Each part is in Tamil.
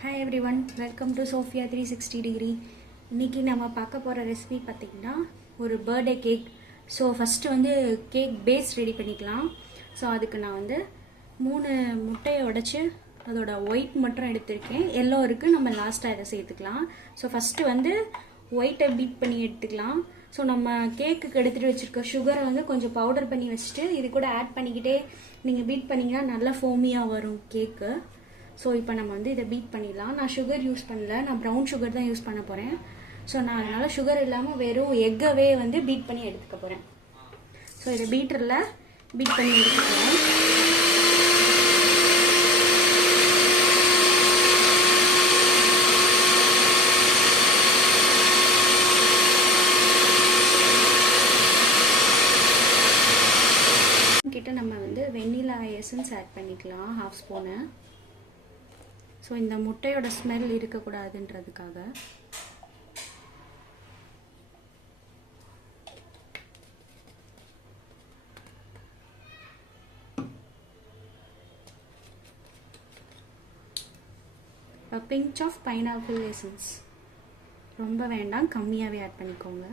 Hi everyone, welcome to Sophia 360 degree. இன்னைக்கு நம்ம பார்க்க போற ரெசிபி பார்த்தீங்கன்னா ஒரு பர்த்டே கேக். ஸோ ஃபர்ஸ்ட் வந்து கேக் பேஸ் ரெடி பண்ணிக்கலாம். ஸோ அதுக்கு நான் வந்து 3 முட்டையை உடைச்சு அதோட ஒயிட் மட்டும் எடுத்திருக்கேன். எல்லோ இருக்கு, நம்ம லாஸ்ட்டாக இதை சேர்த்துக்கலாம். ஸோ ஃபர்ஸ்ட் வந்து ஒயிட்டை பீட் பண்ணி எடுத்துக்கலாம். ஸோ நம்ம கேக்குக்கு எடுத்துகிட்டு வச்சுருக்க சுகரை வந்து கொஞ்சம் பவுடர் பண்ணி வச்சுட்டு இது கூட ஆட் பண்ணிக்கிட்டே நீங்கள் பீட் பண்ணிங்கன்னா நல்லா ஃபோமியாக வரும் கேக்கு. ஸோ இப்போ நம்ம வந்து இதை பீட் பண்ணிடலாம். நான் சுகர் யூஸ் பண்ணல, நான் ப்ரௌன் சுகர் தான் யூஸ் பண்ண போகிறேன். ஸோ நான் அதனால் சுகர் இல்லாமல் வெறும் எக்கவே வந்து பீட் பண்ணி எடுத்துக்க போகிறேன். ஸோ இதை பீட்டரில் பீட் பண்ணி எடுத்துக்கலாம். கிட்ட நம்ம வந்து வெண்ணிலா எசன்ஸ் ஆட் பண்ணிக்கலாம், 1/2 ஸ்பூனு. ஸோ இந்த முட்டையோட smell இருக்கக்கூடாதுன்றதுக்காக. A pinch of pineapple essence. ரொம்ப வேண்டாம், கம்மியாகவே ஆட் பண்ணிக்கோங்க.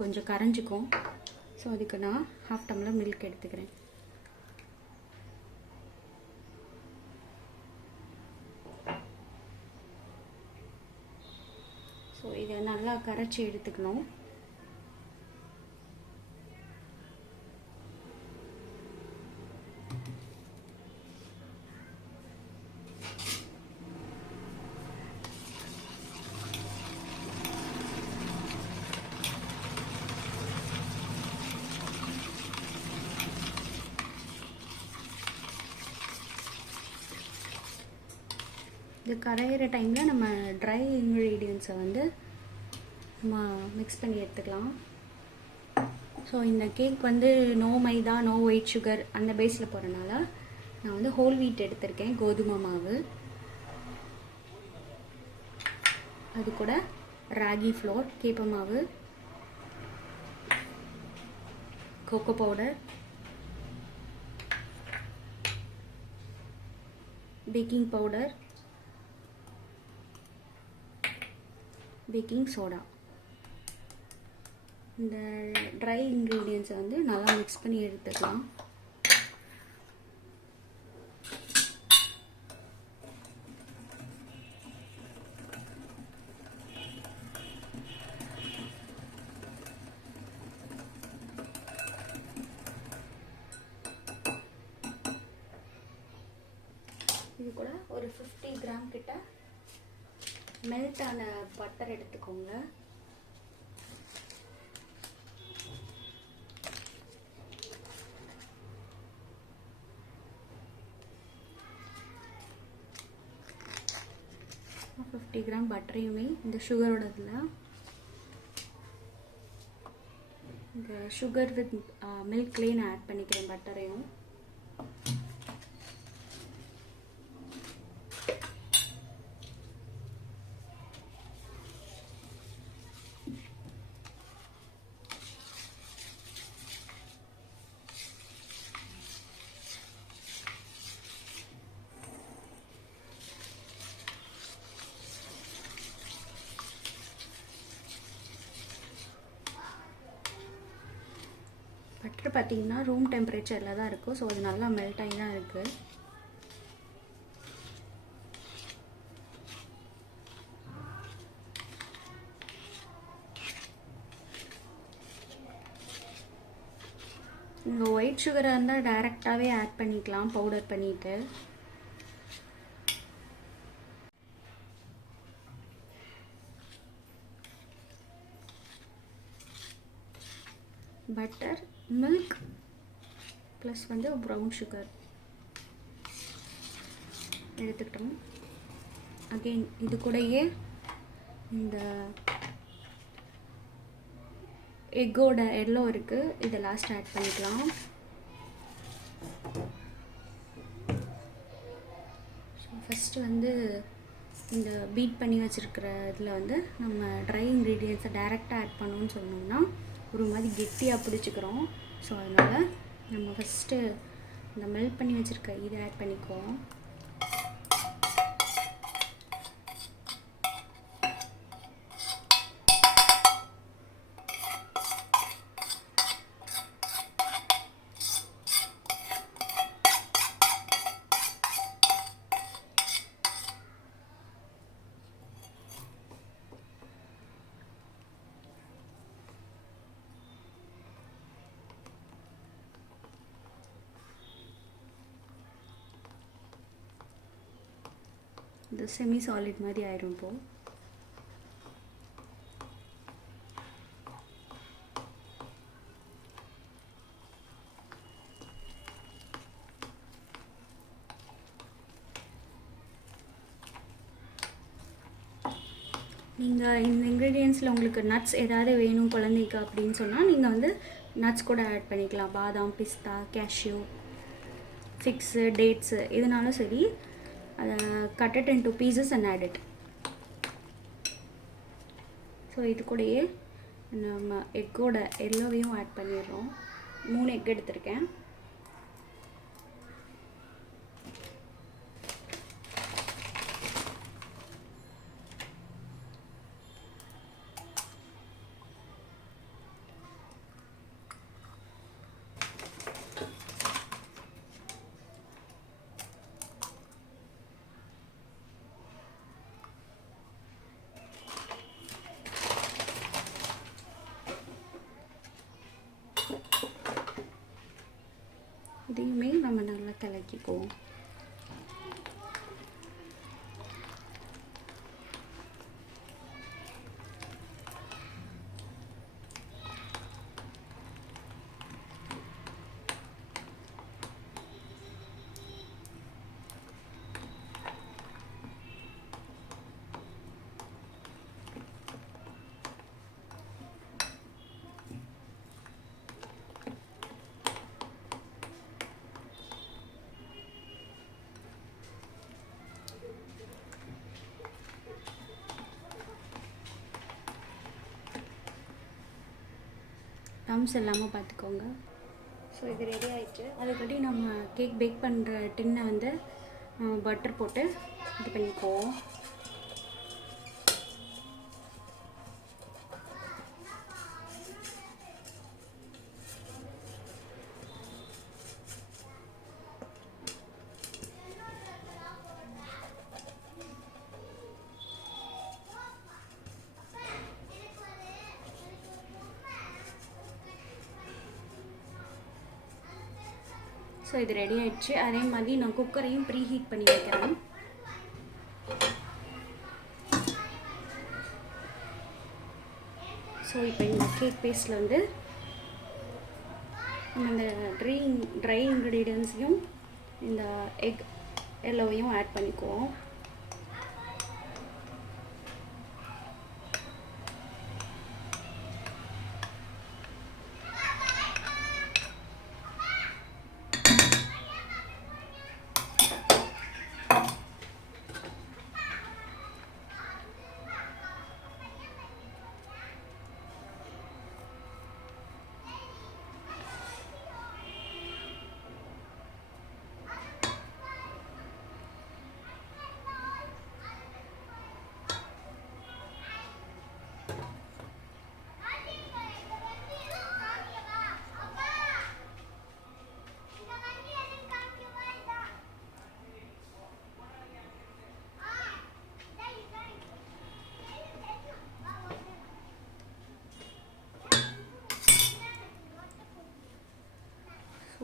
கொஞ்சம் கரைஞ்சிக்கும். ஸோ அதுக்கு நான் 1/2 டம்ளர் மில்க் எடுத்துக்கிறேன். ஸோ இதை நல்லா கரைச்சி எடுத்துக்கணும். இது கரையிற டைமில் நம்ம ட்ரை இன்க்ரீடியன்ஸை வந்து நம்ம மிக்ஸ் பண்ணி எடுத்துக்கலாம். ஸோ இந்த கேக் வந்து நோ மைதா நோ ஒயிட் சுகர் அந்த பேஸில் போகிறனால நான் வந்து ஹோல் வீட் எடுத்திருக்கேன், கோதுமை மாவு. அது கூட ராகி ஃப்ளோர், கேப்ப மாவு, cocoa powder, baking powder, baking soda. இந்த ட்ரை இன்க்ரீடியன்ஸை வந்து நல்லா மிக்ஸ் பண்ணி எடுத்துக்கலாம். இது கூட ஒரு 50 கிராம் கிட்ட மெல்ட்டான பட்டர் எடுத்துக்கோங்க. ஒரு 50 கிராம் பட்டரையுமே இந்த சுகரோட இதில் இந்த சுகர் வித் மில்க்லேயே நான் ஆட் பண்ணிக்கிறேன் பட்டரையும். பட்டர் பார்த்தீங்கன்னா ரூம் டெம்பரேச்சரில் தான் இருக்கும். ஸோ அது நல்லா மெல்ட் ஆகி தான் இருக்குது. இங்கே ஒயிட் சுகராக இருந்தால் டைரெக்டாகவே ஆட் பண்ணிக்கலாம் பவுடர் பண்ணிவிட்டு. பட்டர், மில்க் ப்ளஸ் வந்து ப்ரௌன் சுகர் எடுத்துக்கிட்டோம். அகெயின் இது கூடயே இந்த எக்கோட எல்லோ இருக்குது, இதை லாஸ்ட் ஆட் பண்ணிக்கலாம். ஃபஸ்ட்டு வந்து இந்த பீட் பண்ணி வச்சுருக்கிற இதில் வந்து நம்ம ட்ரை இன்க்ரீடியன்ஸை டைரெக்டாக ஆட் பண்ணோன்னு சொன்னோம்னா ஒரு மாதிரி கெட்டியாக பிடிச்சிக்கிறோம். ஸோ அதனால் நம்ம ஃபஸ்ட்டு இந்த மெல்ட் பண்ணி வச்சுருக்க இதை ஆட் பண்ணிக்குவோம். இது செமி சாலிட் மாதிரி ஆயிரும். இப்போது நீங்கள் இந்த இன்க்ரீடியன்ஸில் உங்களுக்கு நட்ஸ் ஏதாவது வேணும் குழந்தைக்கு அப்படின்னு சொன்னால் நீங்கள் வந்து நட்ஸ் கூட ஆட் பண்ணிக்கலாம். பாதாம், பிஸ்தா, கேஷ்யூ, ஃபிக்ஸு, டேட்ஸு எதுனாலும் சரி. அதை cut it into pieces and add it. So இது கூடயே நம்ம எக்கோட எல்லோவையும் ஆட் பண்ணிடுறோம். 3 எக் எடுத்திருக்கேன். இதையுமே நம்ம நல்லா கலக்கிக்குவோம். டம்ஸ் இல்லாமல் பார்த்துக்கோங்க. ஸோ இது ரெடி ஆகிடுச்சு. அதுக்காட்டி நம்ம கேக் பேக் பண்ணுற டின்னை வந்து பட்டர் போட்டு இது பண்ணிக்குவோம். ஸோ இது ரெடி ஆகிடுச்சு. அதே மாதிரி நான் குக்கரையும் ப்ரீ ஹீட் பண்ணி வைக்கிறேன். ஸோ இப்போ இந்த கேக் பேஸ்ட்டில் வந்து நம்ம இந்த ட்ரை இன்க்ரீடியன்ஸையும் இந்த எக் எல்லோவையும் ஆட் பண்ணிக்குவோம்.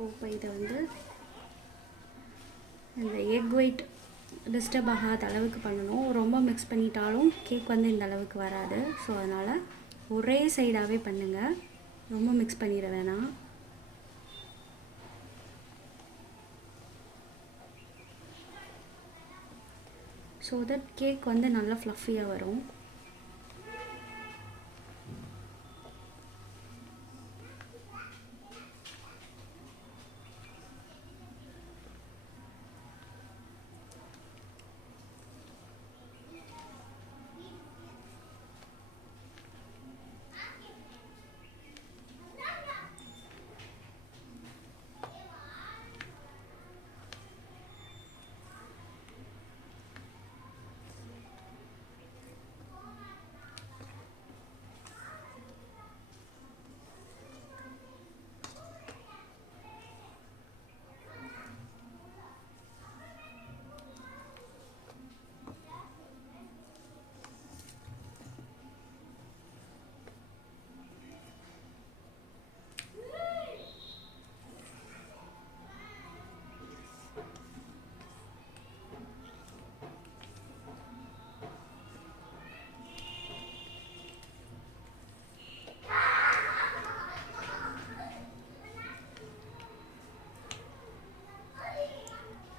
ஸோ இப்போ இதை வந்து இந்த எக் ஒயிட் டிஸ்டர்ப் ஆகாத அளவுக்கு பண்ணணும். ரொம்ப மிக்ஸ் பண்ணிட்டாலும் கேக் வந்து இந்த அளவுக்கு வராது. ஸோ அதனால் ஒரே சைடாகவே பண்ணுங்கள். ரொம்ப மிக்ஸ் பண்ணிட வேணாம். ஸோ தட் கேக் வந்து நல்லா ஃப்ளஃபியாக வரும்.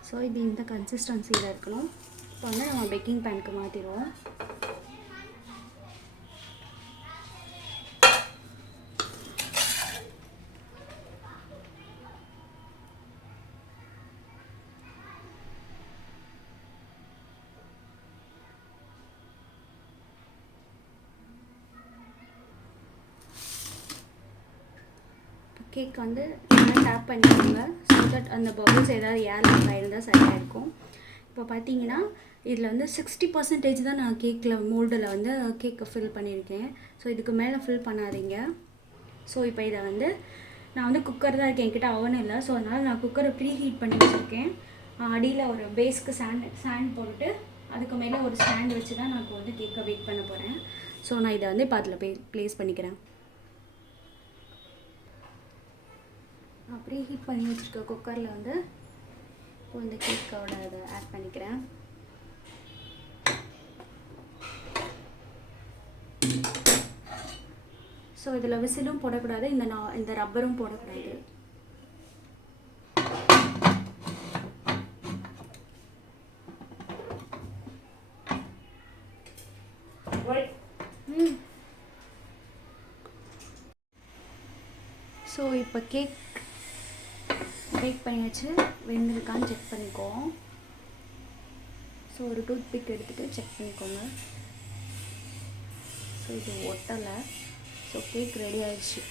ஸோ இது இந்த கன்சிஸ்டன்சியில் இருக்கணும். இப்போ வந்து நம்ம பேக்கிங் பேனுக்கு மாற்றிடுவோம். கேக் வந்து நல்லா டேப் பண்ணிக்கோங்க. ஸோ தட் அந்த பபுள்ஸ் ஏதாவது ஏர்ல இருந்தால் சரியாக இருக்கும். இப்போ பார்த்தீங்கன்னா இதில் வந்து 60% தான் நான் கேக்கில் மோல்டில் வந்து கேக்கை ஃபில் பண்ணியிருக்கேன். ஸோ இதுக்கு மேலே ஃபில் பண்ணாதீங்க. ஸோ இப்போ இதை வந்து நான் வந்து குக்கர் தான் இருக்கேன், என்கிட்ட அவன் இல்லை. ஸோ அதனால் நான் குக்கரை ப்ரீ ஹீட் பண்ணி வச்சுருக்கேன். அடியில் ஒரு பேஸ்க்கு சாண்ட் போட்டுட்டு அதுக்கு மேலே ஒரு ஸ்டாண்ட் வச்சு தான் நான் இப்போ வந்து கேக்கை பேக் பண்ண போகிறேன். ஸோ நான் இதை வந்து இப்போ அதில் ப்ளேஸ் பண்ணிக்கிறேன். அப்படியே ஹீட் பண்ணி வச்சுருக்க குக்கரில் வந்து இப்போ இந்த கேக்கோட இதை ஆட் பண்ணிக்கிறேன். ஸோ இதில் விசிலும் போடக்கூடாது, இந்த ரப்பரும் போடக்கூடாது. ஸோ இப்போ கேக் பேக் பண்ணியாச்சு. வெந்திருக்கான்னு செக் பண்ணிக்குவோம். ஸோ ஒரு டூத் பிக் எடுத்துகிட்டு செக் பண்ணிக்கோங்க. ஸோ இது ஒட்டலை. ஸோ கேக் ரெடி ஆயிடுச்சு.